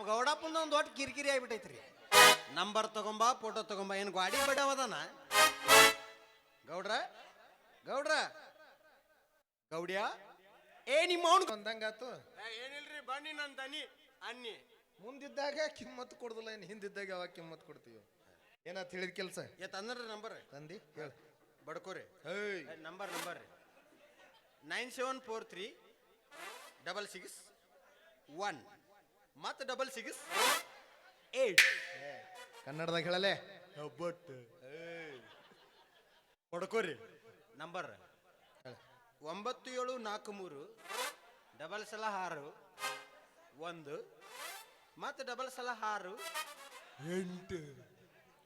ನಮ್ಮ ಗೌಡಪ್ಪಂದ ಒಂದು ಒಟ್ಟು ಕಿರಿಕಿರಿ ಆಗ್ಬಿಟ್ಟೈತ್ರಿ. ನಂಬರ್ ತಗೊಂಬ, ಫೋಟೋ ತಗೊಂಬ, ಏನು ಗಾಡಿ ಬಡವದಾನ ಗೌಡ್ರ ಗೌಡ್ರ ಗೌಡ್ಯ ಏ ನಿಮ್ಮ ಅವನು ಬಂದಂಗಾತು. ಏನಿಲ್ರಿ ಬನ್ನಿ ನನ್ನ ದನಿ ಅನ್ನಿ. ಮುಂದಿದ್ದಾಗ ಕಿಮ್ಮತ್ ಕೊಡುದಿಲ್ಲ, ಏನು ಹಿಂದಿದ್ದಾಗ ಯಾವಾಗ ಕಿಮ್ಮತ್ ಕೊಡ್ತೀವಿ? ಏನಾತ್ ಹೇಳಿದ ಕೆಲಸ ತಂದ್ರಿ ನಂಬರ್ ತಂದಿ ಹೇಳಿ ಬಡ್ಕೋರಿ. ನಂಬರ್ 97436661 ಮತ್ತು 668. ಕನ್ನಡದಾಗ ಹೇಳಲೆ ಬಡ್ಕೋರಿ. ನಂಬರ್ 97436661 ಮತ್ತು 668.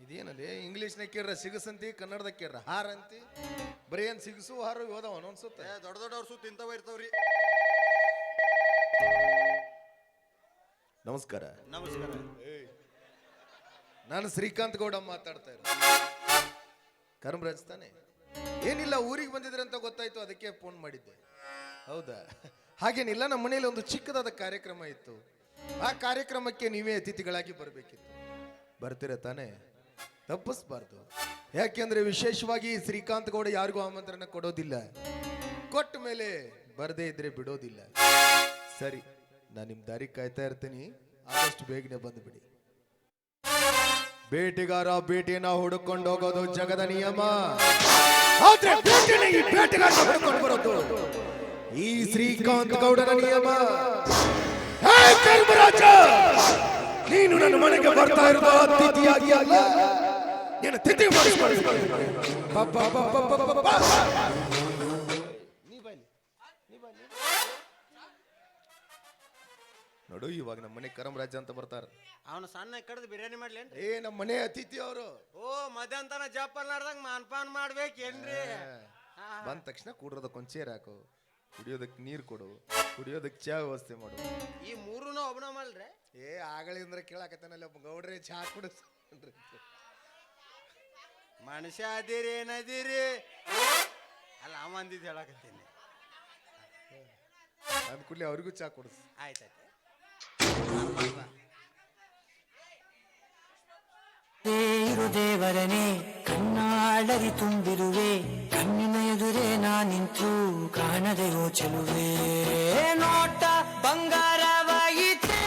ಇದೇನಲ್ಲಿ ಇಂಗ್ಲೀಷ್ನಾಗ ಕೇಳ್ರ ಸಿಗಸಂತಿ, ಕನ್ನಡದಾಗ ಕೇಳ್ರ ಹಾರ ಅಂತಿ. ಬರೀ ಏನ್ ಸಿಗಸು ಹಾರು ಹೋದವ ಅನ್ಸುತ್ತೆ. ದೊಡ್ಡ ದೊಡ್ಡವ್ರ ಸುತ್ತ ಇಂಥವ ಇರ್ತಾವ್ರಿ. ನಮಸ್ಕಾರ. ನಮಸ್ಕಾರ. ನಾನು ಶ್ರೀಕಾಂತ್ ಗೌಡ ಮಾತಾಡ್ತಾ ಇರೋದು. ಕರ್ಮರಾಜ್ ತಾನೆ? ಏನಿಲ್ಲ, ಊರಿಗೆ ಬಂದಿದ್ರೆ ಅಂತ ಗೊತ್ತಾಯ್ತು, ಅದಕ್ಕೆ ಫೋನ್ ಮಾಡಿದ್ದೆ. ಹೌದಾ? ಹಾಗೇನಿಲ್ಲ, ನಮ್ಮ ಮನೆಯಲ್ಲಿ ಒಂದು ಚಿಕ್ಕದಾದ ಕಾರ್ಯಕ್ರಮ ಇತ್ತು. ಆ ಕಾರ್ಯಕ್ರಮಕ್ಕೆ ನೀವೇ ಅತಿಥಿಗಳಾಗಿ ಬರಬೇಕಿತ್ತು. ಬರ್ತೀರ ತಾನೆ? ತಪ್ಪಿಸ್ಬಾರ್ದು. ಯಾಕೆಂದ್ರೆ ವಿಶೇಷವಾಗಿ ಶ್ರೀಕಾಂತ್ ಗೌಡ ಯಾರಿಗೂ ಆಮಂತ್ರಣ ಕೊಡೋದಿಲ್ಲ, ಕೊಟ್ಟ ಮೇಲೆ ಬರದೇ ಇದ್ರೆ ಬಿಡೋದಿಲ್ಲ. ಸರಿ, ನಾನು ನಿಮ್ ದಾರಿ ಕಾಯ್ತಾ ಇರ್ತೀನಿ, ಆದಷ್ಟು ಬೇಗನೆ ಬಂದುಬಿಡಿ. ಬೇಟೆಗಾರ ಬೇಟೆನ ಹುಡುಕೊಂಡು ಹೋಗೋದು ಜಗದ ನಿಯಮ, ಆದ್ರೆ ಬೇಟೆನ ಈ ಬೇಟೆಗಾರ ಹುಡುಕೊಂಡು ಬರೋದು ಈ ಶ್ರೀಕಾಂತ್ ಗೌಡನ ನಿಯಮ. ಹೇ ಕರ್ಮರಾಜ, ನೀನು ನನ್ನ ಮನೆಗೆ ಬರ್ತಾ ಇರೋದು ಅತಿಥಿಯಾಗಿ ಅಲ್ಲ, ನೀನು ತಿಥಿ ನೋಡು. ಇವಾಗ ನಮ್ಮ ಮನೆ ಕರ್ಮರಾಜ ಅಂತ ಬರ್ತಾರ. ಅವನು ಸಣ್ಣ ಕಡ್ದು ಬಿರಿಯಾನಿ ಮಾಡ್ಲೇನ್? ನಮ್ಮ ಮನೆ ಅತಿಥಿ ಅವರು. ಓ, ಮಧ್ಯಾಹ್ನ ಜಪ್ಪಲ್ಲಾರ್ದಂಗ ಮಾನ್ಪಾನ್ ಮಾಡ್ಬೇಕೇನ್ರಿ? ಬಂದ ತಕ್ಷಣ ಕೂಡ್ರದ ಕೊಂಚೇರ್ ಹಾಕು, ಕುಡಿಯೋದಕ್ಕೆ ನೀರು ಕೊಡು, ಕುಡಿಯೋದಕ್ಕೆ ಚಾ ವ್ಯವಸ್ಥೆ ಮಾಡು. ಈ ಮೂರನ್ನ ಒಬ್ಬನ ಮಾಡ್ರೆ? ಆಗಳಿಂದ್ರ ಕೇಳಾಕತ್ತಾನಲ್ಲಿ ಒಬ್ಬ ಗೌಡ್ರೆ ಚಾ ಕುಡಿಸ್. ಮನುಷ್ಯ ಅದಿರಿ ಏನದಿರಿ ಅಲ್ಲ, ಅವ ಅಂದಿದ್ದು ಹೇಳಕತ್ತೀನಿ. ಅಂದ ಕೂಡಲೇ ಅವ್ರಿಗೂ ಚಾ ಕೊಡಿಸ್. ಆಯ್ತಾಯ್ತು. ದೇವರನೇ ಕಣ್ಣಾಳರಿ ತುಂಬಿರುವೆ, ಕಣ್ಣಿನ ಎದುರೇ ನಾನಿಂತು ಕಾಣದೆ ಯೋಚಲುವೆ. ನೋಟ ಬಂಗಾರವಾಯಿತೆ,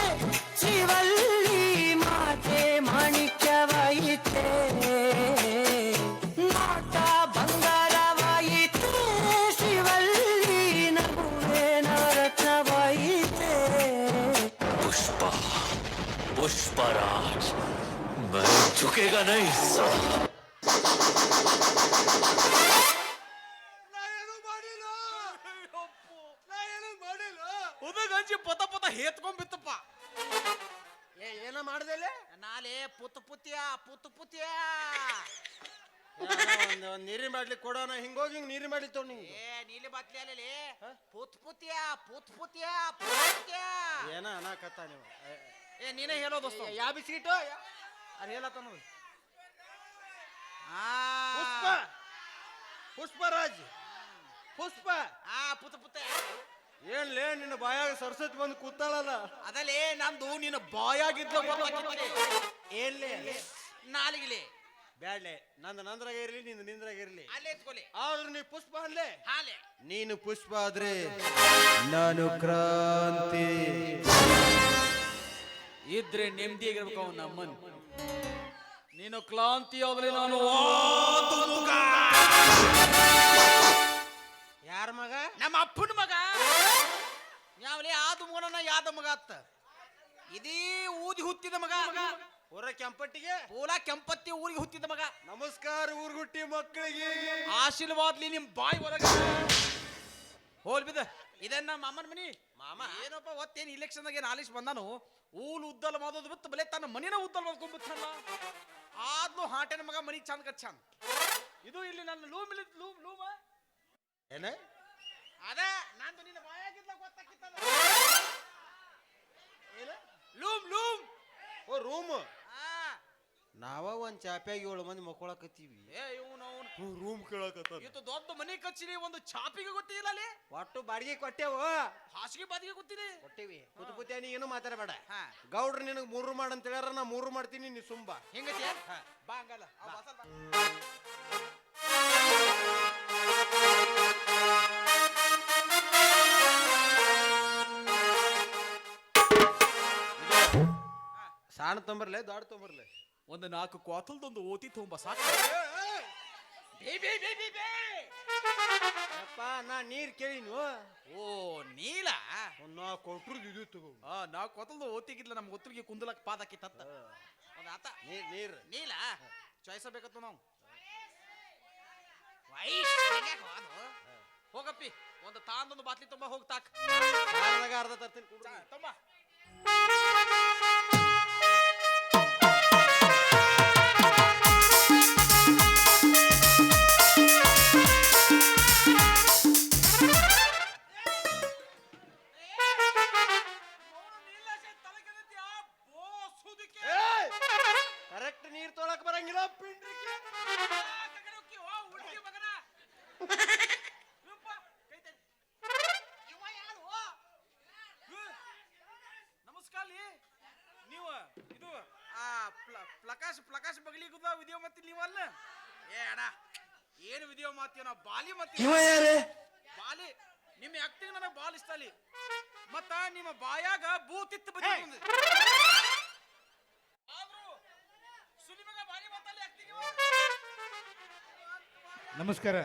ಶಿವಲ್ಲಿ ಮಾತೆ ಮಾಣಿಕ್ಯವಾಯಿತೆ. ನೋಟ ಬಂಗಾರವಾಯಿತೆ, ಶಿವಲ್ಲಿ ನಗುವೆ ನವರತ್ನವಾಯಿತೆ. पुष्पा पुष्पराज मैं झुकेगा नहीं साला. ಉದಗಂಜಿ ಪೊತ ಪೊತ ಹೇತ್ಕೊಂಡ್ಬಿತ್ತಪ್ಪ. ಏನ ಮಾಡ್ದಲೆ? ನಾಳೆ ಪುತ್ ಪುತ್ಯ ಒಂದು ನೀರಿನ ಬಾಟ್ಲಿ ಕೊಡೋಣ. ಹಿಂಗೋಗಿ ಹಿಂಗ್ ನೀರಿನ ಬಾಟ್ಲಿ ತೊಗೊಂಡು ನೀಲಿ ಬಾಟ್ಲಿ ಅಲ್ಲೇ ಪುತ್ಯ ಏನ ಅನ್ನಕತ್ತ ನೀವು? ನೀನೇ ಹೇಳೋ ದೋಸ್ತ. ಯಾವ ಬಿಸ್ಕಿಟು ಅದು ಹೇಳತ್ತ ನೋಡಿ. ಪುಷ್ಪರಾಜ್ ಪುಷ್ಪ ಪುತ್ತ ಏನ್ಲೇ ನಿನ್ನ ಬಾಯಾಗ ಸರಸ್ವತಿ ಬಂದು ಕೂತಾಳಲ್ಲ? ಅದಲ್ಲೇ ನಂದು ನಿನ್ನ ಬಾಯಾಗಿದ್ದ ಏನ್ಲೇ ನಾಲಿಗಿಲೆ ಬ್ಯಾಡ್ಲೆ. ನಂದ್ರಾಗ ಇರ್ಲಿ, ನಿಂದ ನಿಂದ್ರಾಗ ಇರ್ಲಿ, ಅಲ್ಲೇ ಎತ್ಕೊಲಿ. ಆದ್ರೂ ನೀ ಪುಷ್ಪ ಅನ್ಲೇ. ನೀನು ಪುಷ್ಪ ಆದ್ರೆ ನಾನು ಕ್ರಾಂತಿ. ಇದ್ರೆ ನೆಮ್ಮದಿಯಾಗಿರ್ಬೇಕು ಅವನ ನಮ್ಮನ್. ನೀನು ಕ್ಲಾಂತಿ ಆದ್ರೆ ನಾನು ಯಾರ ಮಗ? ನಮ್ಮ ಅಪ್ಪನ ಮಗ. ಯಾವಲೇ ಆದ ಮಗನ ಯಾದ ಮಗ ಅತ್ತ. ಇದೀ ಊದಿ ಹುತ್ತಿದ ಮಗ. ಊರ ಕೆಂಪಟ್ಟಿಗೆ ಪೂಲ ಕೆಂಪತ್ತಿ ಊರಿಗೆ ಹುತ್ತಿದ ಮಗ. ನಮಸ್ಕಾರ ಊರ್ಗುಟ್ಟಿ ಮಕ್ಕಳಿಗೆ. ಆಶೀರ್ವಾದ್ಲಿ ನಿಮ್ ಬಾಯಿ ಒಳಗೆ ಹೋಲ್ ಬಿದ್ದ. ಇದನ್ನ ನಮ್ಮ ಅಮ್ಮನ ಮನಿ. ಮಾಮ ಏನಪ್ಪ ಒತ್ತೇನು ಇಲೆಕ್ಷನ್ದಾಗ ಏನು ಆಲಿಸ್ ಬಂದಾನು. ಊಲ್ ಉದ್ದಲ್ ಮಾಡೋದು ಬಿತ್ತು ಬಲೆ ತನ್ನ ಮನಿನ ಉದ್ದಲ್ ಮಾಡ್ಕೊಂಡ್ಬಿಟ್ಟಲ್ಲ. ಆದ್ಲು ಹಾಟೆನ ಮಗ ಮನಿ ಚಂದ ಕಟ್ ಚಂದ. ಇದು ಇಲ್ಲಿ ನನ್ನ ಲೂಮ್ ಲೂಮ ಏನ ಅದ ನಂದು ನಿನ್ನ ಬಾಯಾಗಿದ್ಲ ಗೊತ್ತಾಕಿತ್ತದ. ಲೂಮ್ ಲೂಮ್ ಓ ರೂಮ್. ನಾವ ಒಂದ್ ಚಾಪ್ಯಾಗಿ 7 ಮಂದಿ ಮಕ್ಕೊಳಕತ್ತೀವಿ. ರೂಮ್ ಕೇಳಕತ್ತ. ಇದು ದೊಡ್ಡ ಮನೆ ಕಚ್ಚಿರಿ, ಒಂದು ಚಾಪಿಗೆ ಗೊತ್ತಿಲ್ಲ ಅಲ್ಲಿ. ಒಟ್ಟು ಬಾಡಿಗೆ ಕೊಟ್ಟೆವು, ಹಾಸಿಗೆ ಬಾಡಿಗೆ ಗೊತ್ತಿದೆ ಕೊಟ್ಟಿವಿ. ಪುತ್ ಪುತ್ಯಾನಿ ಏನು ಮಾತಾಡಬೇಡ. ಗೌಡ್ರ ಗೌಡ್ರು ನಿನಗೆ 3 ಮಾಡಂತ ಹೇಳ್ಯಾರ, ನಾ 3 ಮಾಡ್ತೀನಿ, ನೀ ಸುಂಬ. ಹೆಂಗತಿ ಬಾ ಹಂಗಲ್ಲ ಅವ್ ಬಸಲ್ ಬಾ. ಸಣ್ಣ ತೊಂಬರ್ಲೆ ದೊಡ್ಡ ತೊಂಬರ್ಲೆ? ಒಂದು 4 ಕ್ವಾತಲ್ದೊಂದು ಓತಿ ತುಂಬ ಸಾಕು. ಅಪ್ಪ ನಾ ನೀರ್ ಕೇಳಿನು. ಓ ನೀಲ ನಾ ಕೊಟ್ರು ಇದು ತಗೋ. ನಾವು ಕೊತ್ತಲ್ದು ಓತಿಗಿದ್ಲ ನಮ್ಮ ಗೊತ್ತಿಗೆ ಕುಂದಲಕ್ ಪಾದಕ್ಕೆ ತತ್ತ ಒಂದು ಆತ ನೀರ್ ನೀಲ ಚಾಯ್ಸ ಬೇಕತ್ತು ನಾವು. ಹೋಗಪ್ಪಿ ಒಂದು ತಾಂದೊಂದು ಬಾಟ್ಲಿ ತುಂಬ ಹೋಗ್ತಾಕ್ ಅರ್ಧ ತರ್ತೀನಿ ತುಂಬ. ಕರೆಕ್ಟ್ ನೀರ್ ತೊಳಕ್ ಬರಂಗಿಲ್ಲ ಪಿಂಡ್ರಿಕೆ. ನಮಸ್ಕಾರ ನೀವು ಇದು ಪ್ರಕಾಶ್ ಬಗಲಿಗುದ ವಿಡಿಯೋ ಮತ್ತಿ ನೀವಲ್ಲ ಏ ಅಣ್ಣ ಏನು ವಿಡಿಯೋ ಮಾತೀವ ನಾವು ಬಾಲಿ ಮತ್ತಿ ಬಾಲಿ ನಿಮ್ಮ ಆಕ್ಟಿಂಗ್ ನನಗೆ ಬಾಲ್ ಇಷ್ಟ ಅಲ್ಲಿ ಮತ್ತ ನಿಮ್ಮ ಬಾಯಾಗ ಬೂತಿತ್ತು ಬಂದಿ ನಮಸ್ಕಾರ.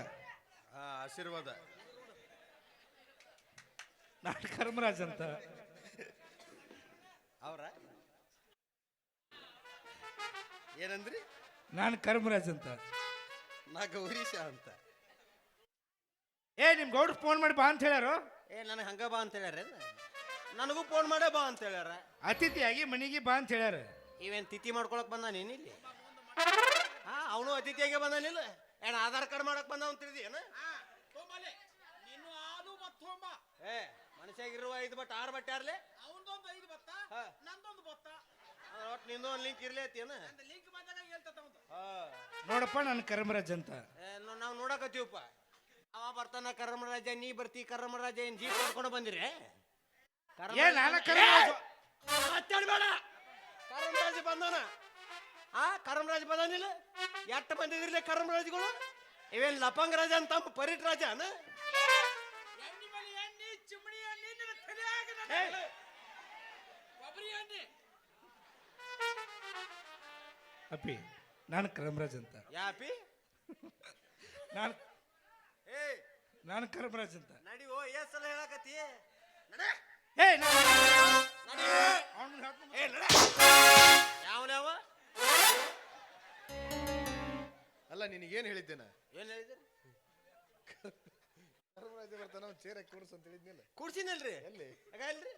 ಆಶೀರ್ವಾದ. ನಾನು ಕರ್ಮರಾಜ್ ಅಂತ. ಅವ್ರ ಏನಂದ್ರಿ? ನಾನು ಕರ್ಮರಾಜ್ ಅಂತ. ನಾ ಗೌರೀಶ ಅಂತ. ನಿಮ್ ಗೌಡ್ರು ಫೋನ್ ಮಾಡಿ ಬಾ ಅಂತ ಹೇಳ್ಯಾರು. ನನಗೆ ಹಂಗ ಬಾ ಅಂತ ಹೇಳ್ಯಾರ, ನನಗೂ ಫೋನ್ ಮಾಡೇ ಬಾ ಅಂತ ಹೇಳ್ಯಾರ. ಅತಿಥಿಯಾಗಿ ಮನೆಗೆ ಬಾ ಅಂತ ಹೇಳ್ಯಾರ. ಇವೇನ್ ತಿಥಿ ಮಾಡ್ಕೊಳಕ್ ಬಂದ ನೀನಿಲ್ಲಿ? ಅವನು ಅತಿಥಿಯಾಗೆ ಬಂದಾನಿಲ್ಲ. ಆಧಾರ್ ಕಾರ್ಡ್ ಮಾಡಕ್ ಬಂದ ಅಂತ ತಿಳಿದೇನ? ಏ ಮನುಷ್ಯಾಗಿರುವ 5 ಬಟ್ 6 ಬಟ್ ಯಾರ್ಲೆ? ಅವನದೊಂದು 5 ಬತ್ತ ನಂದೊಂದು ಬತ್ತ ಒಟ್ಟು ನಿಂದು ಒಂದು ಲಿಂಕ್ ಇರ್ಲಿ ಐತಿಯನ? ಲಿಂಕ್ ಬಂದಾಗ ಹೇಳ್ತದ ನೋಡಪ್ಪ ನಾನು ಕರ್ಮರಾಜ್ ಅಂತ. ನಾವು ನೋಡಕತ್ತೀವಪ್ಪ. ಅವ ಬರ್ತಾನ ಕರ್ಮರಾಜ, ನೀ ಬರ್ತಿ ಕರ್ಮರಾಜ. ಏನ್ ಜೀಪ್ ಮಾಡ್ಕೊಂಡು ಬಂದಿರಿ? ನಾನು ಕರ್ಮರಾಜ್ ಮಾತಾಡ್ಬೇಡ. ಕರ್ಮರಾಜ ಬಂದಾನ. ಕರ್ಮರಾಜ ಬಂದಾನಿಲ್ಲ. ಎಟ್ಟು ಬಂದಿದ್ರಿಲ್ಲ ಕರ್ಮರಾಜ್ಗಳು? ಇವೇನ್ ಲಪಂಗ ರಾಜ ಅಂತ ಪರಿಟ್ ರಾಜ ಅನ? ಅಪ್ಪಿ ನಾನು ಕರ್ಮರಾಜ್ ಅಂತ. ಯಾಪಿ? ನಾನು ಕರ್ಮರಾಜ್ ಅಂತ. ನಡಿವೋ ಏ ಸಲ ಹೇಳಕತ್ತಿ. ಯಾವನ್ಯಾವ? ಅಲ್ಲ ನಿನಗೇನು ಹೇಳಿದ್ದೇನ? ಏನ್ ಹೇಳಿದ್ರಿ? ಕರ್ಮರಾಜ ಬರ್ತಾನ ಚೇರ ಕೂರ್ಸು ಅಂತ ಹೇಳಿದ್ನಿಲ್ಲ. ಕೂಡ್ಸಿನಲ್ರಿ? ಎಲ್ಲಿ ಇಲ್ರಿ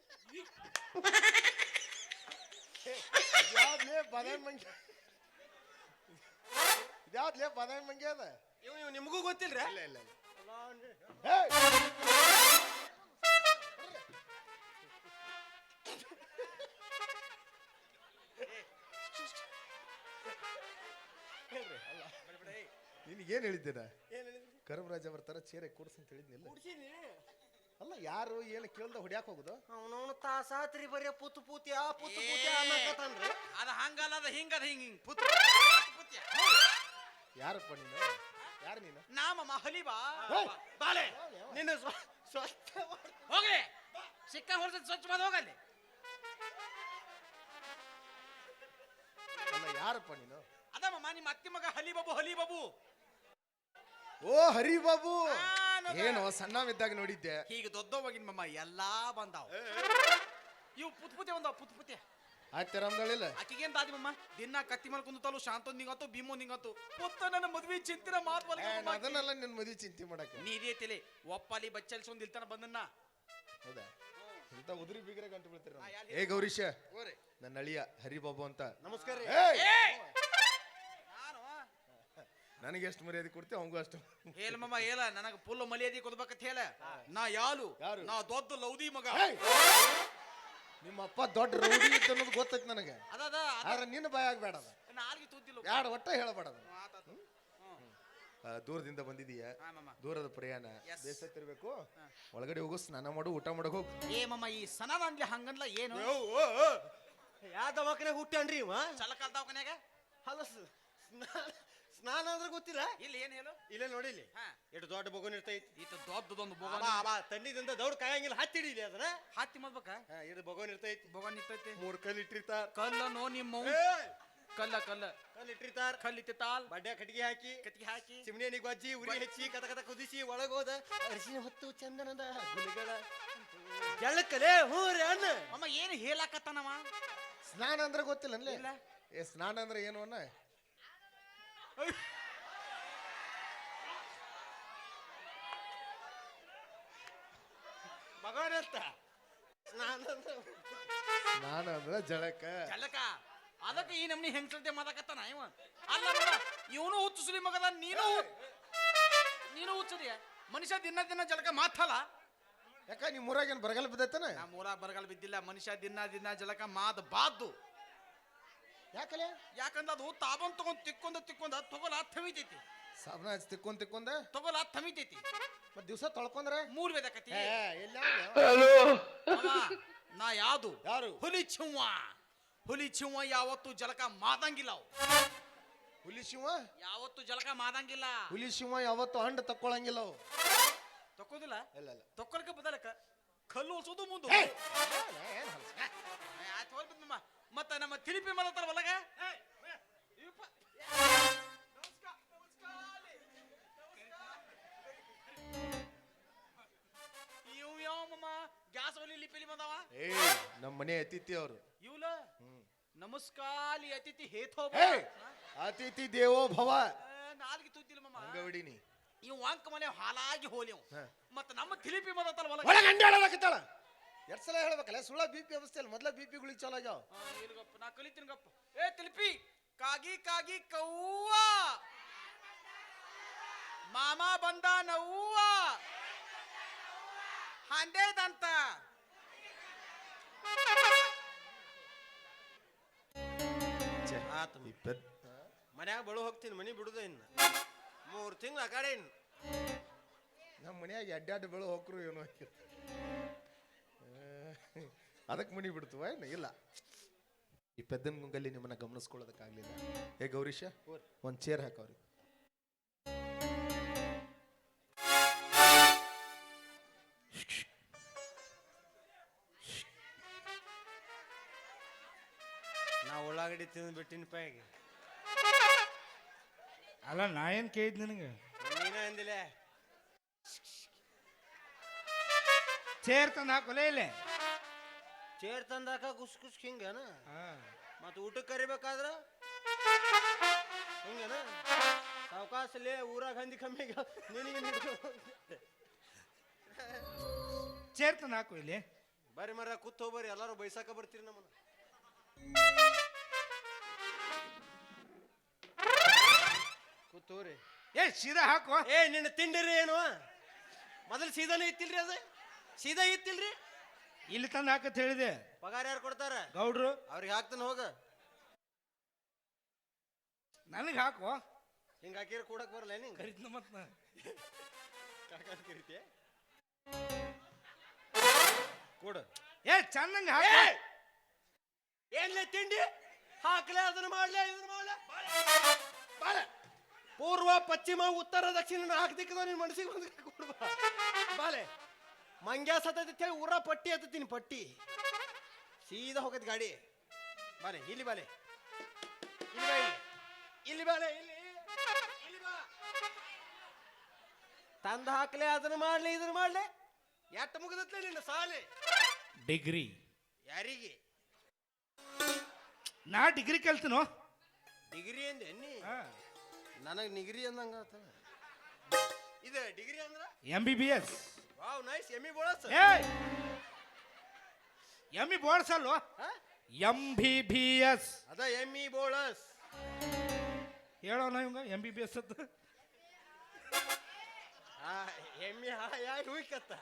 ಇದ್ಯಾವ್ದ್ಲೇ ಬಾದಾಮಿ ಮಂಗ್ಯ, ಇದ್ಯಾವ್ದ್ಲೇ ಬಾದಾಮಿ ಮಂಗ್ಯ ಅದ? ಇವ್ ನಿಮಗೂ ಗೊತ್ತಿಲ್ರಿ? ಇಲ್ಲ ಇಲ್ಲ ಇಲ್ಲ. ನಿನಗೇನು ಹೇಳಿದ್ದೇನ? ಕರ್ಮರಾಜ ಬರ್ತಾರ ಚೇರೆ ಕೂರ್ಸು ಅಂತ ಹೇಳಿದ್ನಿಲ್ಲ. ಅಲ್ಲ ಯಾರು ಏನು ಕೇಳ್ದ ಹೊಡ್ಯಾಕ್ ಹೋಗುದು? ಅವನವನು ತಾಸಾತ್ರಿ ಬರೀ ಪುತ್ ಪೂತ್ಯ ಪುತ್ ಪೂತ್ಯ ಅನ್ನಕತ್ತಾನ್ರಿ. ಅದ ಹಂಗಲ್ಲ ಅದ ಹಿಂಗದ ಹಿಂಗ ಪುತ್ ಯಾರಪ್ಪ ನೀನು? ಯಾರು ನೀನು? ನಾಮ ಹಲಿಬಾ ಬಾಳೆ ನಿನ್ನ ಸ್ವಚ್ಛ ಹೋಗ್ಲಿ ಸಿಕ್ಕ ಹೊರಸ ಸ್ವಚ್ಛ ಬಂದ್ ಹೋಗಲ್ಲಿ. ಅಲ್ಲ ಯಾರಪ್ಪ ನೀನು? ಅದಮ್ಮ ನಿಮ್ಮ ಅತ್ತಿ ಮಗ ಹಲಿಬಾಬು. ಓ ಹರಿಬಾಬು. ಏನು ಸಣ್ಣವಿದ್ದಾಗ ನೋಡಿದ್ದೆ. ಹೀಗೆ ದೊಡ್ಡವಾಗಿನ ಮಮ್ಮ ಎಲ್ಲಾ ಬಂದಾವ. ಇವು ಪುತ್ಪುತೆ ಒಂದಾವ ಪುತ್ಪುತೆ. ಆಯ್ತು ರಮ್ದಳಿಲ್ಲ. ಆಕಿಗೇನ್ ದಾದಿ ಮಮ್ಮ ದಿನ ಕತ್ತಿ ಮೇಲೆ ಕುಂದತಾಳು. ಶಾಂತೊಂದ್ ನಿಂಗತ್ತು ಭೀಮೋ ನಿಂಗತ್ತು ಪುತ್ತ ನನ್ನ ಮದ್ವಿ ಚಿಂತಿನ ಮಾತು ಅದನ್ನೆಲ್ಲ ನಿನ್ ಮದುವೆ ಚಿಂತೆ ಮಾಡಕ್ಕೆ ನೀರಿಯತಿಲಿ ಒಪ್ಪಲಿ ಬಚ್ಚಲ್ಸೊಂದ್ ಇಲ್ತಾನ ಬಂದನ್ನ. ಹೌದಾ? ಇಂತ ಉದುರಿ ಬೀಗ್ರೆ ಗಂಟು ಬೀಳ್ತೀರ. ಏ ಗೌರೀಶ, ನನ್ನ ಅಳಿಯ ಹರಿಬಾಬು ಅಂತ. ನಮಸ್ಕಾರ. ನನಗೆ ಎಷ್ಟು ಮರ್ಯಾದೆ ಕೊಡ್ತೀವಿ ಅವಂಗೂ ಅಷ್ಟು. ಹೇಳ ಮಮ್ಮ ಹೇಳ ನನಗ ಫುಲ್ ಮರ್ಯಾದೆ ಕೊಡ್ಬೇಕಂತ ಹೇಳ. ನಾ ಯಾರು? ನಾ ದೊಡ್ಡ ಲೌದಿ ಮಗ. ನಿಮ್ಮ ಅಪ್ಪ ದೊಡ್ಡ ರೌಡಿ ಇದ್ದ ಅನ್ನೋದು ಗೊತ್ತೈತಿ ನನಗೆ. ಅದ ಆದ್ರೆ ನಿನ್ನ ಬಾಯ ಆಗ್ಬೇಡ. ನಾಲ್ಗೆ ತೂತಿಲ್ಲ ಯಾರು ಒಟ್ಟ ಹೇಳಬೇಡ. ದೂರದಿಂದ ಬಂದಿದೀಯ, ದೂರದ ಪ್ರಯಾಣ, ಬೇಸತ್ತಿರ್ಬೇಕು. ಒಳಗಡೆ ಹೋಗು, ಸ್ನಾನ ಮಾಡು, ಊಟ ಮಾಡಕ್ ಹೋಗು. ಏ ಮಮ್ಮ ಈ ಸನ ಅನ್ಲಿ ಹಂಗನ್ಲ ಏನು? ಯಾವ ದವಾಖಾನೆ ಹುಟ್ಟ್ಯಾನ್ರಿ ಇವ ಚಲಕಾಲ್ ದವಾಖಾನ್ಯಾಗ ಅಲ್ಲ ಸ್ನಾನ ಅಂದ್ರೆ ಗೊತ್ತಿಲ್ಲ ಇಲ್ಲಿ ಏನ್ ಹೇಳು ಇಲ್ಲೇ ನೋಡಿಲಿ ಹಾ. ಎಷ್ಟು ದೊಡ್ಡ ಬಗೋನ್ ಇರ್ತೈತಿ ಈತ ದೊಡ್ಡದೊಂದು ಅಬಾ ಬೋಗನ್ ಅಬಾ ತಣ್ಣಿದಿಂದ ದೌಡ್ ಕಾಯಂಗಿಲ್ಲ ಹತ್ತಿಡಿಲಿ ಅದನ್ನ ಹಾತಿ ಮದ್ಬೇಕ ಇದು ಬಗೋನ್ ಇರ್ತೈತಿ ಬೋಗನ್ ನಿಂತೈತಿ 3 ಕಲ್ ಇಟ್ಟಿರ್ತಾರ ಕಲ್ಲ ನೋ ನಿಮ್ಮ ಕಲ್ಲ ಕಲ್ಲ ಕಲ್ ಇಟ್ಟಿರ್ತಾರ ಕಲ್ಲಿತ್ತೆ ತಾಲ್ ಬಡ್ಡೆ ಕಟ್ಟಿಗೆ ಹಾಕಿ ಕಟ್ಟಿಗೆ ಹಾಕಿ ಚಿಮಣಿ ಗೊಜ್ಜಿ ಉರಿ ಹೆಚ್ಚಿ ಕತ ಕತ ಕುದಿಸಿ ಒಳಗೋದ ಅರಿಶಿನ ಹೊತ್ತು ಚಂದನದ ಗುಲಿಗಳ ಜಳಕಲೆ ಹ್ಞೂ ರೀ ಅಣ್ಣ ಅಮ್ಮ ಏನು ಹೇಳಕತ್ತಾನವ ಸ್ನಾನ ಅಂದ್ರೆ ಗೊತ್ತಿಲ್ಲ ಅನ್ಲೇ ಇಲ್ಲ. ಏ ಸ್ನಾನ ಅಂದ್ರೆ ಏನು ಅನ್ನ ಭಗವಾನ್ ಅಂತ ಸ್ನಾನ ಸ್ನಾನ ಅಂದ್ರೆ ಜಳಕ ಜಲಕ ಅದಕ್ಕೆ ಈ ನಮ್ನಿ ಹೆಂಗಸಲ್ತೆ ಮಾತಾಕತ್ತಾನ ಇವ ಅಲ್ಲ ನೋಡ ಇವನು ಹುಚ್ಚು ಸುಲಿ ಮಗದ ನೀನು ಹುಚ್ಚದಿಯ ಮನುಷ್ಯ ದಿನ ದಿನ ಜಲಕ ಮಾತಲ್ಲ ಯಾಕ ನಿಮ್ ಊರಾಗ ಏನ್ ಬರಗಾಲ ಬಿದ್ದೈತನ ನಾ ಮೂರಾಗ ಬರಗಾಲ ಬಿದ್ದಿಲ್ಲ ಮನುಷ್ಯ ದಿನ ಜಲಕ ಮಾದ ಬಾದ್ದು ಯಾಕಲೆ ಯಾಕಂದ್ರೆ ಅದು ತಾಬನ್ ತಗೊಂಡ್ ತಿಕ್ಕೊಂಡ ತಗೊಲ ಥಮಿತೈತಿ ಸಾಬನ ಹಚ್ಚಿ ತಿಕ್ಕೊಂಡ್ ತಗೊಲ ಥಮಿತೈತಿ ಮತ್ ದಿವ್ಸ ತೊಳ್ಕೊಂಡ್ರೆ ಮೂರ್ ಬೇದಕತಿ ಎಲ್ಲ ನಾ ಯಾವ್ದು ಯಾರು ಹುಲಿ ಚಿವ್ವ ಯಾವತ್ತು ಜಲಕ ಮಾದಂಗಿಲ್ಲ ಅವು ಹುಲಿ ಶಿವ ಯಾವತ್ತು ಜಲಕ ಮಾದಂಗಿಲ್ಲ ಹುಲಿ ಶಿವ ಯಾವತ್ತು ಹಂಡ ತಕ್ಕೊಳಂಗಿಲ್ಲ ಅವು ತಕ್ಕೋದಿಲ್ಲ ಇಲ್ಲ ತೊಕ್ಕೊಳಕ ಬದಲಕ ಕಲ್ಲು ಹೊಲ್ಸೋದು ಮುಂದೆ ಮತ್ತ ನಮ್ಮ ತಿರುಪಿ ಮಲತಾರ ಒಳಗ ಇವ್ ಯಾವ ಗ್ಯಾಸ್ ಒಲಿ ಲಿಪಿಲಿ ಬಂದವ ಏ ನಮ್ಮ ಮನೆ ಅತಿಥಿ ಅವರು ಇವ್ಲ ನಮಸ್ಕಾಲಿ ಅತಿಥಿ ಹೇಥೋ ಅತಿಥಿ ದೇವೋ ಭವ ನಾಲ್ಗೆ ತುದ್ದಿಲ್ಲ ಮಮ್ಮ ಹಂಗವಿಡಿನಿ ಇವ್ ವಾಂಕ ಮನೆ ಹಾಲಾಗಿ ಹೋಲಿವ್ ಮತ್ತ ನಮ್ಮ ತಿಲಿಪಿ ಮದತಲ್ ಒಳಗ ಒಳಗೆ ಅಂಡಿ ಹೇಳಕತ್ತಾಳ ಎರಡ್ ಸಲ ಹೇಳ್ಬೇಕಲ್ಲ ಸುಳ್ಳ ಬಿ.ಪಿ ಅವಸ್ಥೆಯಲ್ಲಿ ಮೊದ್ಲ ಬಿ.ಪಿ ಗುಳಿ ಚಲೋ ಆಗ್ಯಾವ ಇಲ್ಗಪ್ಪ ನಾ ಕಲಿತೀನಿ ಗಪ್ಪ ಏ ತಿಲಿಪಿ ಕಾಗಿ ಕವ್ವ ಮಾಮ ಬಂದ ನವ್ವ ಹಂದೇದಂತ ಆತ ಮನ್ಯಾಗ ಬಳು ಹೋಗ್ತೀನಿ ಮನಿ ಬಿಡುದ ಇನ್ನ 3 ತಿಂಗಳು ಆ ಕಡೆ ಇನ್ನು ನಮ್ಮ ಮನ್ಯಾಗ ಅಡ್ಡಾಡ್ ಬೆಳು ಹೋಗ್ರು ಏನೋ ಅದಕ್ಕೆ ಮನಿ ಬಿಡ್ತವ ಏನು ಇಲ್ಲ ಈ ಪೆದ್ದನ್ ಗುಂಗಲ್ಲಿ ನಿಮ್ಮನ್ನ ಗಮನಿಸ್ಕೊಳ್ಳೋದಕ್ಕಾಗ್ಲಿಲ್ಲ ಏ ಗೌರೀಶ ಒಂದ್ ಚೇರ್ ಹಾಕವ್ರಿ ನಾ ಉಳ್ಳಾಗಡ್ಡಿ ತಿಂದು ಬಿಟ್ಟಿನ ಪಾಯಿಗೆ ಅಲ್ಲ ನಾ ಏನ್ ಕೇಳಿದ್ ನಿನಗೆ ನೀನ ಅಂದಿಲ್ಲ ಚೇರ್ ತಂದು ಹಾಕೊಲೆ ಇಲ್ಲೇ ಚೇರ್ ತಂದಾಕ ಕುಸ್ ಹಿಂಗನ ಮತ್ತ ಊಟಕ್ಕೆ ಕರಿಬೇಕಾದ್ರ ಹಿಂಗನ ಸಾವಕಾಶಲೇ ಊರಾಗ ಹಂದಿ ಕಮ್ಮಿ ನಿನಗೆ ಚೇರ್ ತಂದು ಹಾಕು ಇಲ್ಲಿ ಬರ್ರಿ ಮರ ಕೂತ್ ಹೋಗ್ಬರ್ರಿ ಎಲ್ಲಾರು ಬೈಸಾಕ ಬರ್ತೀರಿ ನಮ್ಮನ್ನ ಕೂತೋರಿ ಏ ಸೀದಾ ಹಾಕುವ ಏ ನಿನ್ನ ತಿಂಡಿರಿ ಏನು ಮೊದಲು ಸೀದಾನೇ ಇತ್ತಿಲ್ರಿ ಅದು ಸೀದಾ ಇತ್ತಿಲ್ರಿ ಇಲ್ಲಿ ತಂದು ಹಾಕತ್ ಹೇಳಿದೆ ಪಗಾರ ಯಾರು ಕೊಡ್ತಾರ ಗೌಡ್ರು ಅವ್ರಿಗೆ ಹಾಕ್ತಾನೆ ಹೋಗ ನನಗೆ ಹಾಕುವ ಹಿಂಗ ಹಾಕಿರ ಕೂಡಕ್ ಬರಲ್ಲ ನಿಂಗೆ ಕರಿದ್ನ ಮತ್ ನಾ ಕಾಕ ಕರಿತೀಯ ಕೊಡು ಏ ಚಂದಂಗ ಹಾಕ ಏನ್ಲೇ ತಿಂಡಿ ಹಾಕ್ಲೆ ಅದನ್ನ ಮಾಡ್ಲೆ ಇದನ್ನ ಮಾಡ್ಲೆ ಬಾಳೆ ಪೂರ್ವ ಪಶ್ಚಿಮ ಉತ್ತರ ದಕ್ಷಿಣ ಹಾಕ್ದಿಕ್ಕದ ನಿನ್ ಮನಸ್ಸಿಗೆ ಬಂದ ಕೊಡುವ ಬಾಲೆ ಮಂಗ್ಯಾ ಸತೈತಿ ಹೇಳಿ ಊರ ಪಟ್ಟಿ ಹತ್ತೀನಿ ಪಟ್ಟಿ ಸೀದಾ ಹೋಗತ್ ಗಾಡಿ ಬಾಲೆ ಇಲ್ಲಿ ಬಾಲೆ ಇಲ್ಲಿ ಬಾ ಇಲ್ಲಿ ಬಾಲೆ ಇಲ್ಲಿ ಬಾ ತಂದ ಹಾಕ್ಲೆ ಅದನ್ನ ಮಾಡ್ಲೆ ಇದನ್ನ ಮಾಡ್ಲೆ ಎಟ್ಟು ಮುಗಿದತ್ಲೆ ನಿನ್ನ ಸಾಲೆ ಡಿಗ್ರಿ ಯಾರಿಗೆ ನಾ ಡಿಗ್ರಿ ಕಲ್ತೀನೋ ಡಿಗ್ರಿ ಅಂದೆ ನೀ ನನಗೆ ನಿಗ್ರಿ ಅಂದಂಗ ಇದು ಡಿಗ್ರಿ ಅಂದ್ರ MBBS ವಾವ್ ನೈಸ್ ಎಮ್ಮಿ ಬೋಳಸ್ ಏ ಎಮ್ಮಿ ಬೋರ್ಡ್ಸ್ ಅಲ್ವಾ MBBS ಅದ ಎಮ್ಮಿ ಬೋಳಸ್ ಹೇಳೋಣ ಇವಂಗ MBBS ಅಂತ ಎಮ್ಮಿ ಯಾಕೆ ಹುಯ್ಕತ್ತ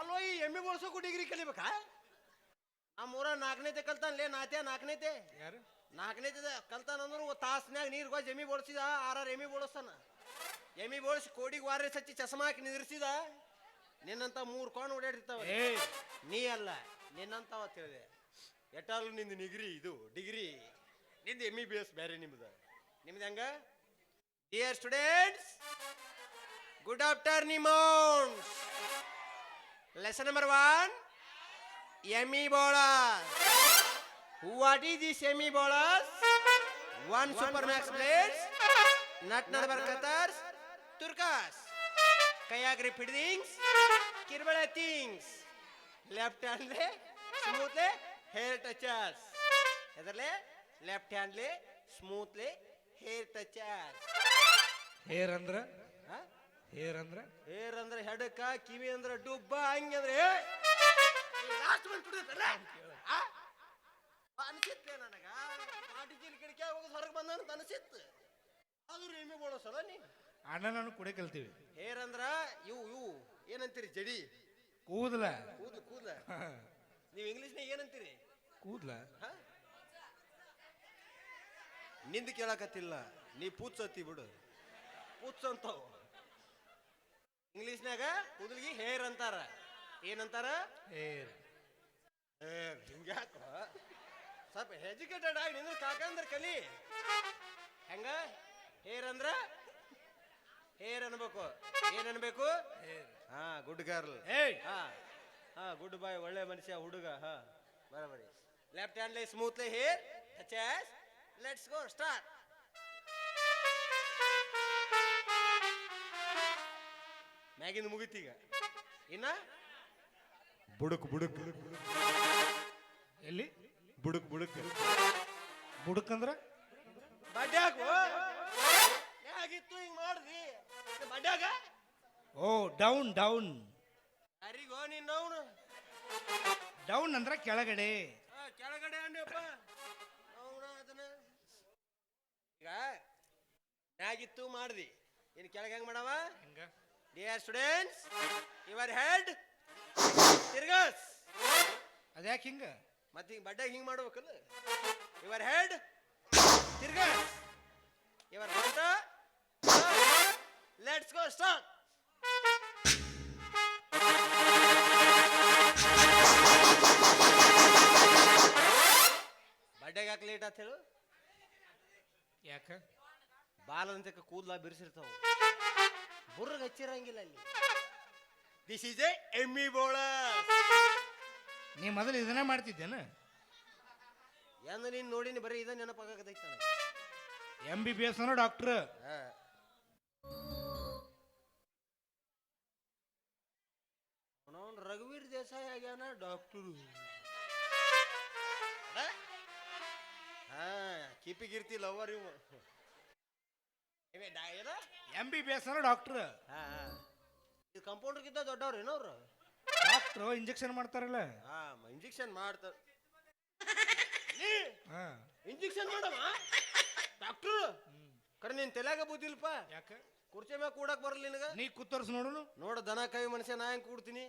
ಅಲ್ವ ಈ ಎಮ್ಮಿ ಬೋಳ್ಸೋಕು ಡಿಗ್ರಿ ಕಲಿಬೇಕಾ ನಮ್ಮೂರ 4ನೇತೆ ಕಲ್ತಾನ್ಲೇ ನಾಲ್ಕನೇತೆ ಯಾರು 4ನೇತೆ ಕಲ್ತಾನಂದ್ರು ತಾಸ್ನ್ಯಾಗ ನೀರು ಗೊಜ್ಜಿ ಎಮ್ಮಿ ಬೋಳ್ಸಿದ 6 ಎಮ್ಮಿ ಬೋಳಿಸ್ತಾನ ಎಮ್ಮಿ ಬೋಳಿಸಿ ಕೋಡಿಗೆ ವಾರ ಸಚ್ಚಿ ಚಸ್ಮಾ ಹಾಕಿ ನಿದ್ರಿಸಿದ ನಿನ್ನಂತ 3 ಕೋಣ ಓಡಾಡಿರ್ತಾವ ಏ ನೀ ಅಲ್ಲ ನಿನ್ನಂತವ ತಿಳಿದೆ ಎಟ್ಟಾಲು ನಿಂದು ಡಿಗ್ರಿ ನಿಂದು MBBS ಬೇರೆ ನಿಮ್ದು ಹೆಂಗ dear students good afternoon lesson number 1 Emibolus. What is this Emibolus? 1 Supermax blades, nut number cutters, turkas, kayak repeatings, kirbala things. Left hand le smoothly hair touches. Edharle left hand le smoothly hair touches. Hair ಅಂದ್ರ Huh? Hair ಅಂದ್ರ hair ಅಂದ್ರೆ ಹೆಡಕ ಕಿವಿ ಅಂದ್ರೆ ಡುಬ್ಬ ಹಂಗಂದ್ರೆ last ಬಂದು ಅನ್ಸಿತ್ತೆ ನನಗ ಪಾಟಿಚೀಲ್ ಕಿಡಿಕೆ ಹೋಗಿ ಹೊರಗೆ ಬಂದ ಅಂತ ಅನ್ಸಿತ್ತು ಆದ್ರೂ ಎಮ್ಮೆ ಬೋಳಸಲ್ಲ ನೀ ಅಣ್ಣ ನಾನು ಕುಡೆ ಕಲ್ತೀವಿ. ಹೇರ್ ಅಂದ್ರ ಇವು ಏನಂತೀರಿ ಜಡಿ ಕೂದಲ ಕೂದ್ಲ ನೀವು ಇಂಗ್ಲಿಷ್ನಾಗ ಏನಂತೀರಿ ಕೂದಲ ಹ? ನಿಂದು ಕೇಳಕತ್ತಿಲ್ಲ ನೀ ಪೂತ್ಸತ್ತಿ ಬಿಡು ಪೂತ್ಸ ಅಂತಾವ ಇಂಗ್ಲಿಷ್ನಾಗ ಕೂದಲಿಗೆ ಹೇರ್ ಅಂತಾರ ಏನಂತಾರ ಹೇರ್ ಹಿಂಗ್ಯಾಕ ಸ್ವಲ್ಪ ಎಜುಕೇಟೆಡ್ ಆಗಿ ನಿಂದ್ರ ಕಾಕಂದ್ರ ಕಲಿ ಹೆಂಗ ಹೇರ್ ಅಂದ್ರ ಹೇರ್ ಅನ್ಬೇಕು ಏನ್ ಅನ್ಬೇಕು ಹಾ ಗುಡ್ ಗರ್ಲ್ ಏಯ್ ಹಾ ಗುಡ್ ಬಾಯ್ ಒಳ್ಳೆ ಮನುಷ್ಯ ಹುಡುಗ ಹಾ ಬರಬರಿ left hand smoothly hair touches let's go start ಮ್ಯಾಗಿಂದ ಮುಗಿತೀಗ ಇನ್ನ ಬುಡುಕ್ ಎಲ್ಲಿ ಬುಡುಕ್ ಬುಡಕ್ ಅಂದ್ರ ಬಡ್ಯಾಗ ಆಗಿತ್ತು ಹಿಂಗ್ ಮಾಡ್ದಿ ಬಡ್ಯಾಗ ಓ ಡೌನ್ ಡೌನ್ ಯಾರಿಗೋ ನಿನ್ನವನು ಡೌನ್ ಅಂದ್ರ ಕೆಳಗಡೆ. ಕೆಳಗಡೆ ಅಂಡಪ್ಪ ಅವನ ಅದನ್ನ ಈಗ ಮ್ಯಾಗಿತ್ತು ಮಾಡ್ದಿ ಇನ್ನು ಕೆಳಗೆ ಹೆಂಗ್ ಮಾಡವ ಹಿಂಗ ಡಿಯರ್ ಸ್ಟೂಡೆಂಟ್ಸ್ ಯುವರ್ ಹೆಡ್ ತಿರ್ಗಸ್ ಅದ್ಯಾಕೆ ಹಿಂಗ ಮತ್ತೆ ಹಿಂಗ್ ಬಡ್ಡಾಗ ಹಿಂಗ್ ಮಾಡ್ಬೇಕಲ್ಲ ಯುವರ್ ಹೆಡ್ ತಿರ್ಗಸ್ your front let's go start ಬಡ್ಡೆಗೆ ಯಾಕೆ ಲೇಟ್ ಆತ ಹೇಳು ಯಾಕ ಬಾಲ್ ಅಂತ ಕೂದ್ಲ ಬಿರ್ಸಿರ್ತಾವ ಬುರ್ರಗ್ ಹಚ್ಚಿರಂಗಿಲ್ಲ ಅಲ್ಲಿ ದಿಸ್ ಈಸ್ Emibolus. ನೀ ಮೊದಲು ಇದನ್ನ ಮಾಡ್ತಿದ್ದೇನ ಎಂದು ನೀನ್ ನೋಡಿನಿ ಬರೀ ಇದ ನೆನಪಾಗತೈತಿ ನನಗೆ MBBS ಅನ್ನೋ ಡಾಕ್ಟರ್. ಅವನವನ್ ರಘುವೀರ್ ದೇಸಾಯಿ ಆಗ್ಯಾನ ಡಾಕ್ಟರು ಹಾ ಕಿಪಿಗಿರ್ತಿ ಲವರ್ ಇವು ಏನ MBBS ಅನ್ನೋ ಡಾಕ್ಟರ್. ಹಾ ಇದು ಕಂಪೌಂಡರ್ಗಿಂತ ದೊಡ್ಡವ್ರು ಏನವ್ರು ಡಾಕ್ಟರ್ ಇಂಜೆಕ್ಷನ್ ಮಾಡ್ತಾರಲ್ಲ. ಹಾ ಇಂಜೆಕ್ಷನ್ ಮಾಡ್ತಾರ ಹಾ ಇಂಜೆಕ್ಷನ್ ಮಾಡಮ್ಮ ಡಾಕ್ಟ್ರು ಕರೆ ನಿನ್ ತಲೆಯಾಗ ಬುದ್ಧಿಲ್ಪ ಯಾಕ ಕುರ್ಚಿ ಮ್ಯಾಗ ಕೂಡಕ್ ಬರಲ್ಲ ನಿನಗ ನೀ ಕೂತರ್ಸ್ ನೋಡುನು. ನೋಡ ದನ ಕೈ ಮನುಷ್ಯ ನಾ ಹೆಂಗ್ ಕೂಡ್ತೀನಿ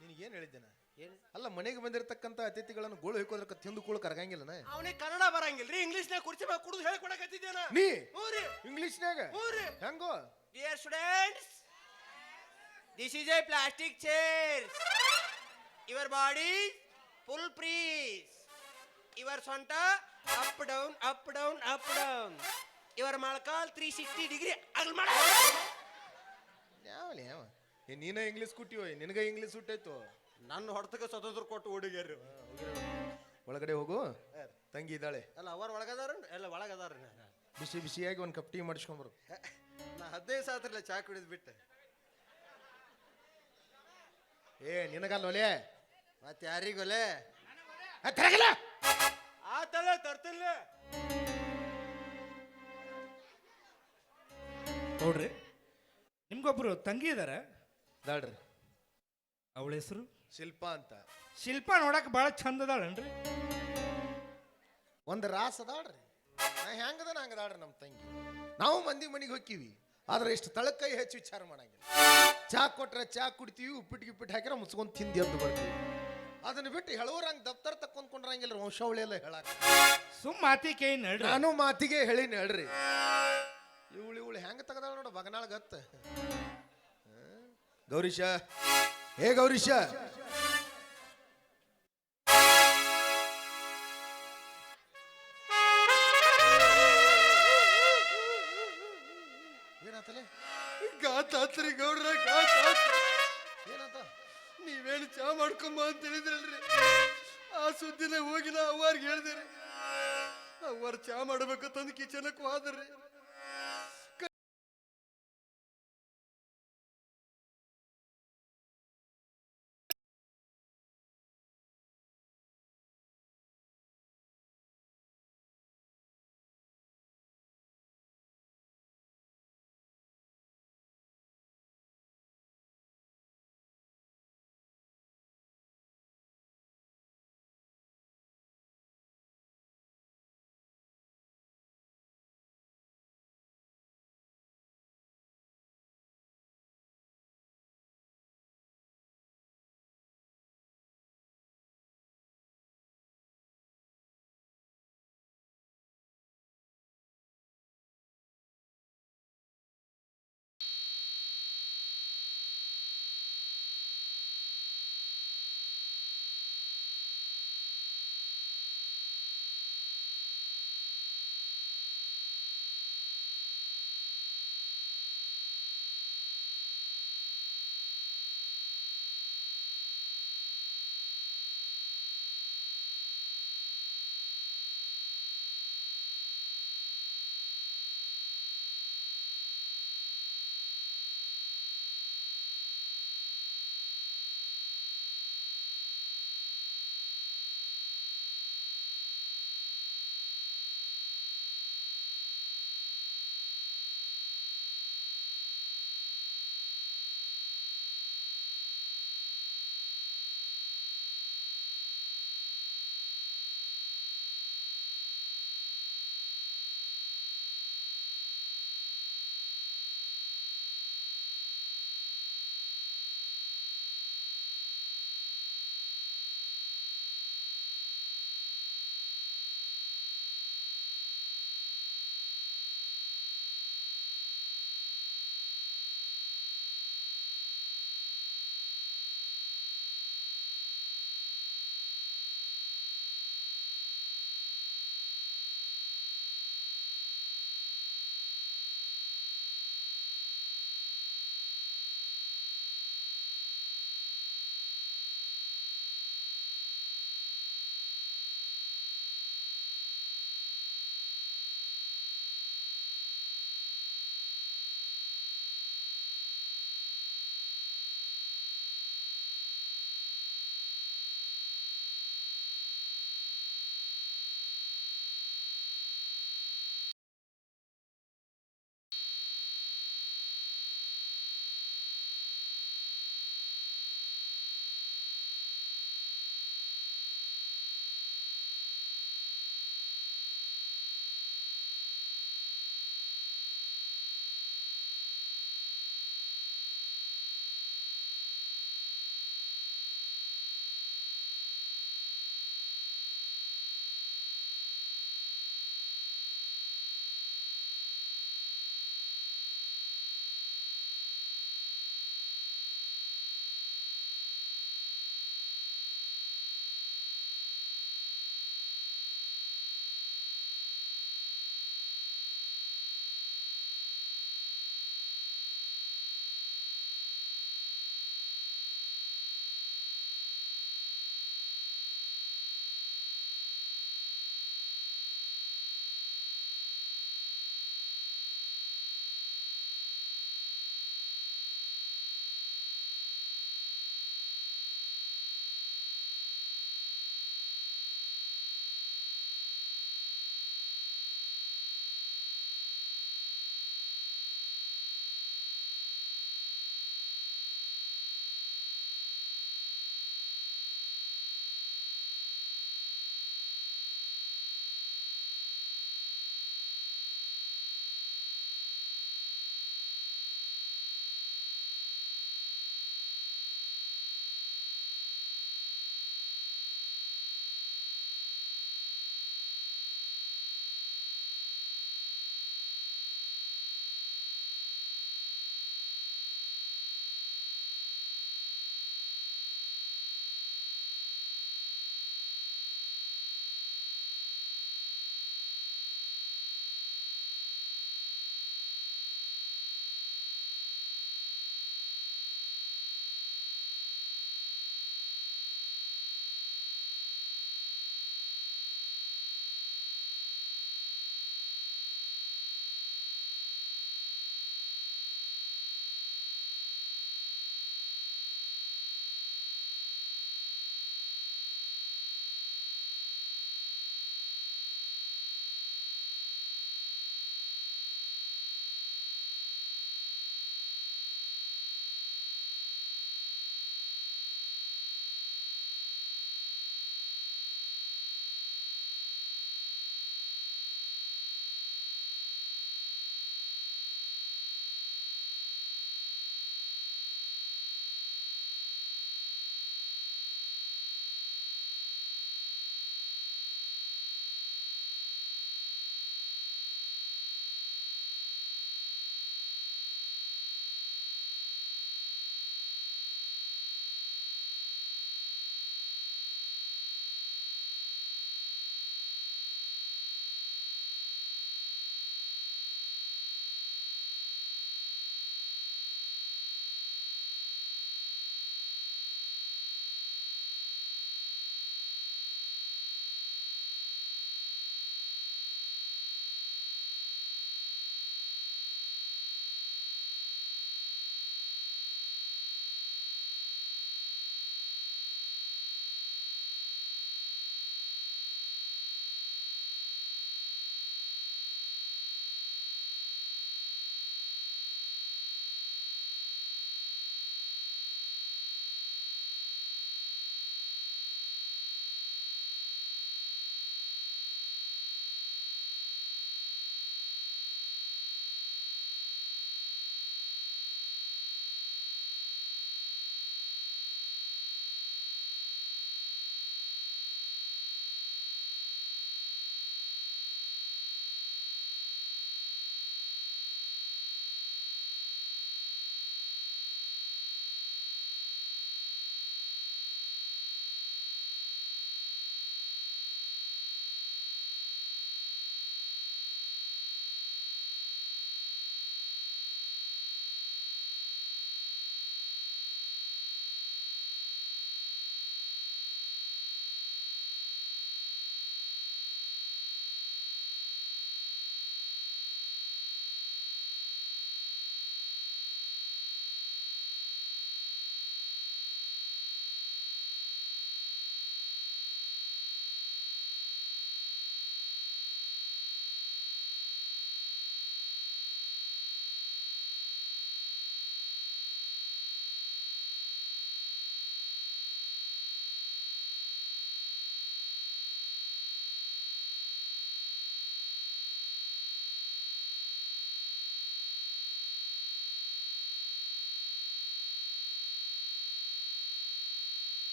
ನಿನಗೇನು ಹೇಳಿದ್ದೇನೆ ಏನು ಅಲ್ಲ ಮನೆಗೆ ಬಂದಿರತಕ್ಕಂತ ಅತಿಥಿಗಳನ್ನು ಗೋಳು ಹೇಳ್ಕೋದ್ರಕ್ಕ ತಿಂದು ಕೂಳು ಕರಗಂಗಿಲ್ಲನ ಅವನಿಗೆ ಕನ್ನಡ ಬರಂಗಿಲ್ರಿ ಇಂಗ್ಲಿಷ್ನಾಗ ಕುರ್ಚಿ ಮ್ಯಾಗ ಕುಡಿದು ಹೇಳ್ಕೊಡಕತ್ತಿದ್ದೇನ ನೀ ಹ್ಞೂರಿ ಇಂಗ್ಲಿಷ್ನ್ಯಾಗ ಹ್ಞೂರಿ ಹೆಂಗೋ Dear students, this is a plastic chair. Your body full freeze. Your sonta up down, up down, up down. Your malkal 360 degree. ಯಾವಲಿ ಯಾವ ನೀನ ಇಂಗ್ಲೀಷ್ ಕುಟ್ಟಿಯೋ ನಿನಗ ಇಂಗ್ಲೀಷ್ ಸುಟ್ಟಾಯ್ತು. ನನ್ನ ಹೊಡೆತಕ್ಕೆ ಸ್ವತಂತ್ರ ಕೊಟ್ಟು ಹುಡುಗಿಯರು ಒಳಗಡೆ ಹೋಗು ತಂಗಿ ಇದ್ದಾಳೆ. ಅಲ್ಲ ಅವ್ರ ಒಳಗದಾರ ಎಲ್ಲ ಒಳಗದಾರ ಬಿಸಿ ಬಿಸಿಯಾಗಿ ಒಂದು ಕಪ್ ಟೀ ಮಾಡಿಸ್ಕೊಂಬರು. ನಾ 15 ಸಾತ್ರಲ್ಲ ಚಾ ಕುಡಿದ್ ಬಿಟ್ಟೆ ನಿನಗಲ್ಲ ಒಲೆ ಮತ್ತೆ ಯಾರಿಗೊಲೆ ಆತಲ್ಲ ತರ್ತಿಲ್ಲ ನೋಡ್ರಿ ನಿಮ್ಗೊಬ್ರು ತಂಗಿ ಇದಾರ. ದಾಡ್ರಿ ಅವಳ ಹೆಸರು ಶಿಲ್ಪಾ ಅಂತ. ಶಿಲ್ಪ ನೋಡಕ್ ಬಹಳ ಚಂದ ಅದಾಳನ್ರಿ. ಒಂದು ರಾಸ್ ಅದಾಳ್ರಿ. ನಾ ಹೆಂಗದ ಹಂಗದಾಡ್ರಿ ನಮ್ಮ ತಂಗಿ. ನಾವು ಮಂದಿ ಮನೆಗೆ ಹೋಗ್ತೀವಿ, ಆದ್ರೆ ಇಷ್ಟು ತಳಕೈ ಹೆಚ್ಚು ವಿಚಾರ ಮಾಡಂಗಿಲ್ಲ. ಚಾ ಕೊಟ್ರೆ ಚಾ ಕುಡಿತೀವಿ, ಉಪ್ಪಿಟ್ಟು ಗಿಪ್ಪಿಟ್ಟು ಹಾಕಿರ ಮುಚ್ಕೊಂಡು ತಿಂದು ಎದ್ದು ಬರ್ತೀವಿ. ಅದನ್ನ ಬಿಟ್ಟು ಹೇಳೋರಂಗೆ ದಪ್ತರ ತಕ್ಕೊಂಡ್ಕೊಂಡ್ರಂಗಿಲ್ಲ, ವಂಶಾವಳಿ ಎಲ್ಲ ಹೇಳಾಕ. ಸುಮ್ ಮಾತಿ ಕೈ ನಡ್ರಿ. ನಾನು ಮಾತಿಗೆ ಹೇಳಿನಿ ಹೇಳ್ರಿ. ಇವಳು ಹೆಂಗ ತೆಗದಾಳ ನೋಡ ಬಗನಾಳ ಗತ್ತ. ಗೌರೀಶ, ಹೇ ಗೌರೀಶ, ಏನಾತಲೆ? ಗಾತಾತ್ರಿ ಗೌಡ್ರ, ಏನಾತ? ನೀವೇನು ಚಾ ಮಾಡ್ಕೊಂಬ ಅಂತ ಹೇಳಿದ್ರಲ್ರಿ, ಆ ಸುದ್ದಿನ ಹೋಗಿ ನಾ ಅವ್ವಾರ್ಗೆ ಹೇಳ್ದೇರಿ. ಅವ್ವಾರ ಚಾ ಮಾಡ್ಬೇಕಂತಂದು ಕಿಚನಕ್ಕೆ ಹೋದ್ರಿ.